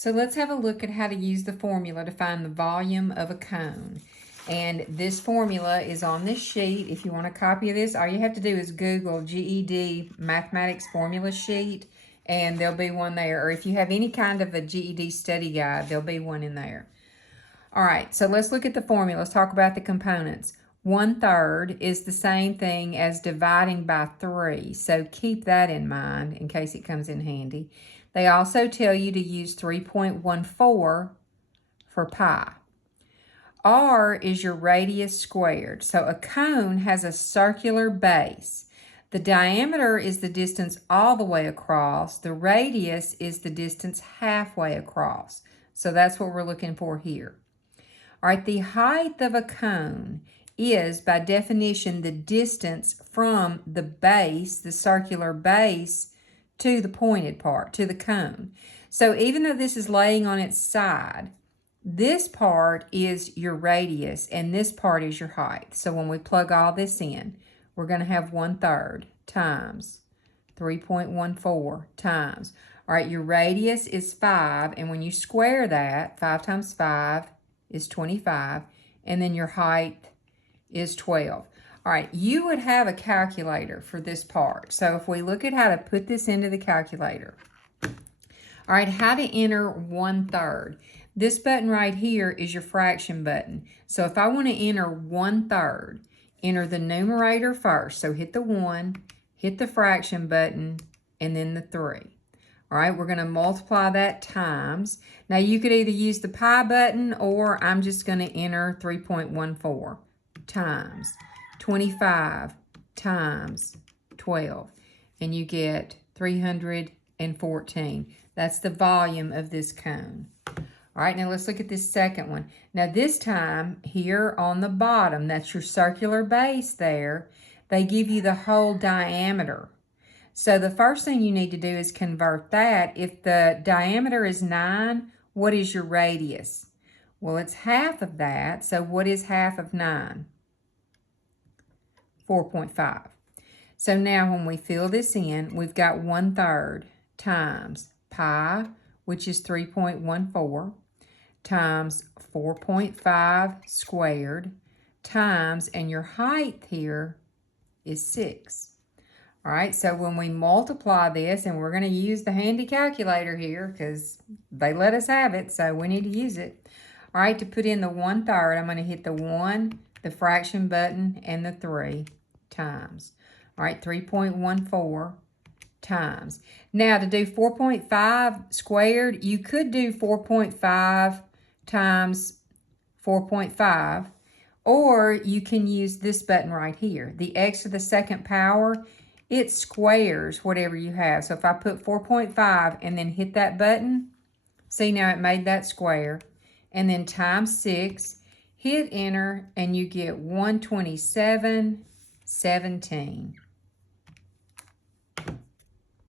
So let's have a look at how to use the formula to find the volume of a cone. And this formula is on this sheet. If you want a copy of this, all you have to do is Google GED Mathematics Formula Sheet, and there'll be one there. Or if you have any kind of a GED study guide, there'll be one in there. All right, so let's look at the formula. Let's talk about the components. 1/3 is the same thing as dividing by 3, so keep that in mind in case it comes in handy. They also tell you to use 3.14 for pi. R is your radius squared. So a cone has a circular base. The diameter is the distance all the way across. The radius is the distance halfway across. So that's what we're looking for here. All right, the height of a cone is, by definition, the distance from the base, the circular base, to the pointed part, to the cone. So even though this is laying on its side, this part is your radius and this part is your height. So when we plug all this in, we're going to have 1/3 times 3.14 times. All right, your radius is 5, and when you square that, 5 times 5 is 25, and then your height is 12. All right, you would have a calculator for this part. So if we look at how to put this into the calculator. All right, how to enter 1/3. This button right here is your fraction button. So if I want to enter 1/3, enter the numerator first. So hit the 1, hit the fraction button, and then the 3. All right, we're going to multiply that times. Now you could either use the pi button, or I'm just going to enter 3.14 times 25 times 12. And you get 314. That's the volume of this cone. All right, now let's look at this second one. Now this time, here on the bottom, that's your circular base there, they give you the whole diameter. So the first thing you need to do is convert that. If the diameter is 9, what is your radius? Well, it's half of that, so what is half of 9? 4.5. So now when we fill this in, we've got 1/3 times pi, which is 3.14, times 4.5 squared, times, and your height here is 6. All right, so when we multiply this, and we're going to use the handy calculator here because they let us have it, so we need to use it. All right, to put in the 1/3, I'm going to hit the 1, the fraction button, and the 3 times. All right, 3.14 times. Now, to do 4.5 squared, you could do 4.5 times 4.5, or you can use this button right here. The x to the second power, it squares whatever you have. So if I put 4.5 and then hit that button, see now it made that square, and then times 6, hit enter, and you get 127.17.